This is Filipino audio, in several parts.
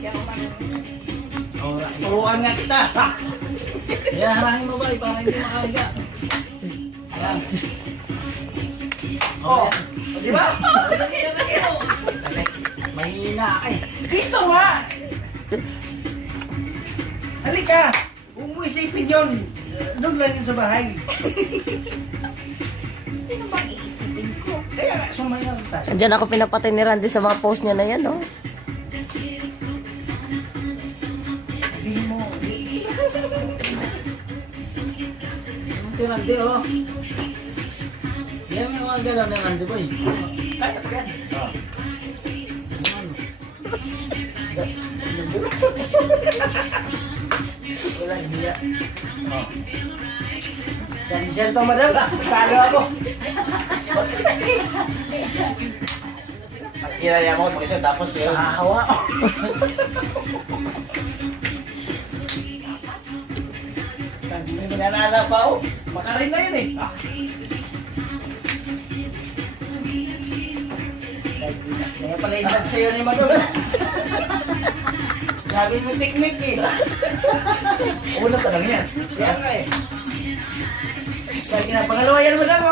Hindi ako marunong. Turuan nga kita. Yan, harangin mo ba? Para hindi makahiga. Ayan. Oh, di ba? Mahina ka eh. Dito nga! Halika! Umuwi sa Ipinyon. Doon lang yun sa bahay. Sino bang iisipin ko? Kaya nga, sumayaw tayo. Diyan ako pinapatay ni Randy sa mga post niya na yan, no? Hindi mo. Si Randy, oh. Yan yung mga galaw ng Randy, boy. Kaya pa yan. Walang hiya. Cancel to, madam. Talo ako. Iraya mo mag-isa tapos yun. Nakahawa ako. Hindi mo nanala pa, oh. Makarin na yun eh. Kaya pala inad sa'yo ni Madol. Sabi mo technique eh. Una pa lang yan. Kaya nga eh. Kaya kinapangalawa yan, madam.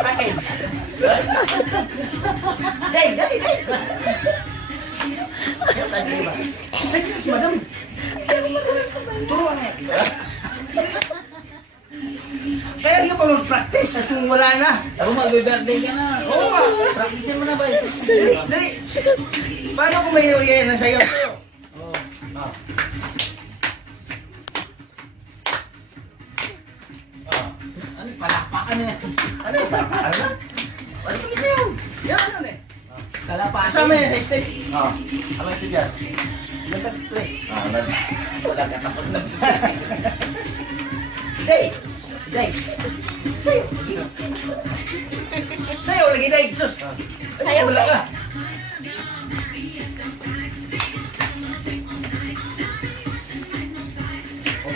Akin. Day, dali, day. Serius, madam. Turuan nga kita. Kaya di ka pa mag-practice at kung wala na. Ako mag-birthday ka na. Oo nga. Practicein mo na ba? Dali. Paano kung may nangyayari na sa'yo? Oh. Ano, palakpakan na yan. Ano ba? Ano? Ano ba yun? Yan, ano eh. Kalapakan. Kasama yan sa stage. Oh. Ano yung sticker? Nagpag-play. Wala ka tapos na. Day! Day! Sayo! Sayo, lagi day! Sus! Sayaw, Wala day. ka!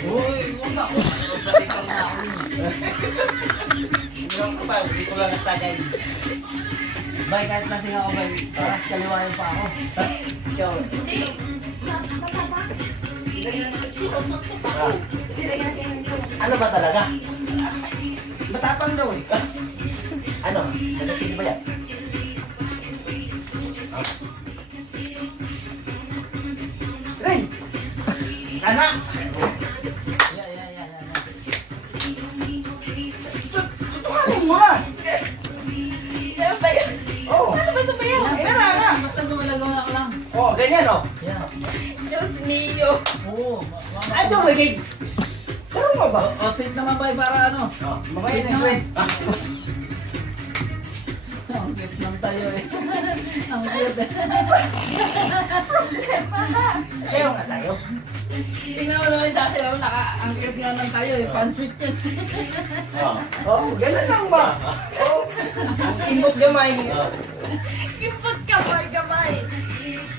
Uy, huwag ako. Practical na ako yun. Hindi ko pa, hindi ko lang nastagay. Bay, kahit lasing ako, bay. Parang kaliwayan pa ako. Ikaw. Sinusot ko pa ako. Ano ba talaga? Matapang daw eh. Ano? Nalasin ba yan? Ray! Anak! Yeah. Tutukanin mo nga! Ano ba yun? Oo! Ano ba ito ba yun? Ayan na nga! Basta gumalagaw ako lang. Oh, ganyan oh! Yeah. Diyos niyo. Oo. Ay, ito lagi! Pero mo ba? O, sweet naman, bay, para ano? Mabay na naman. sweet. Ang cute lang tayo eh. Ang cute eh. Sayo nga tayo. Tingnan mo naman sa sayo, ang cute nga lang tayo eh. Pan-sweet yan. Oh, ganun lang ba? Oh, ang imot gamay. Kipot ka, gamay.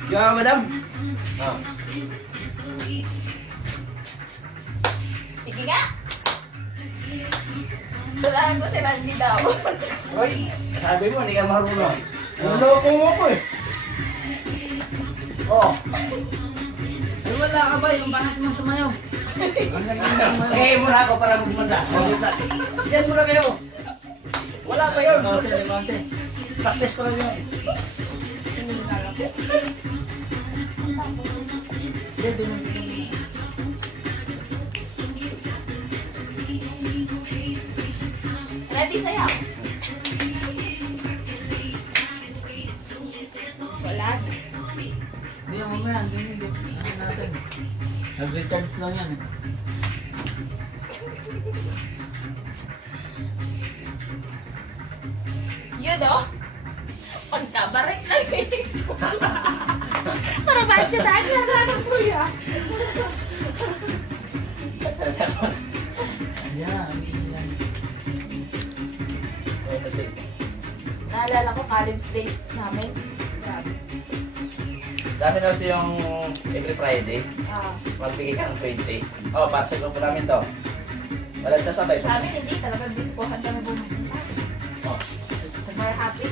Yung madam. Sige nga. Tulaan ko si Randy daw. Hoy, sabi mo, hindi ka marunong. Naloko mo ko eh. Oh, Ay, wala ka ba? Yung bakit mo sumayaw? Ang galing mo sumayaw. eh muna ako para magmanda. Yan muna kayo. Wala pa yun. Kasi. Practice ko lang yun. Hindi, din. Ready, sayaw. Wala. Hindi, mamaya. Hindi. Ano natin. Nag-recharge lang yan eh. Yun o. Pagkabarik lang eh. Para ba siya dahil nararamdaman mo yan? Yeah, Naalala ko college days namin. Grabe. Dami na kasi yung every Friday. Magbigay ka ng 20. Oh, para sa grupo namin to. Walang sasabay. Sabi hindi, talagang discohan kami bumili. Oh. More happy.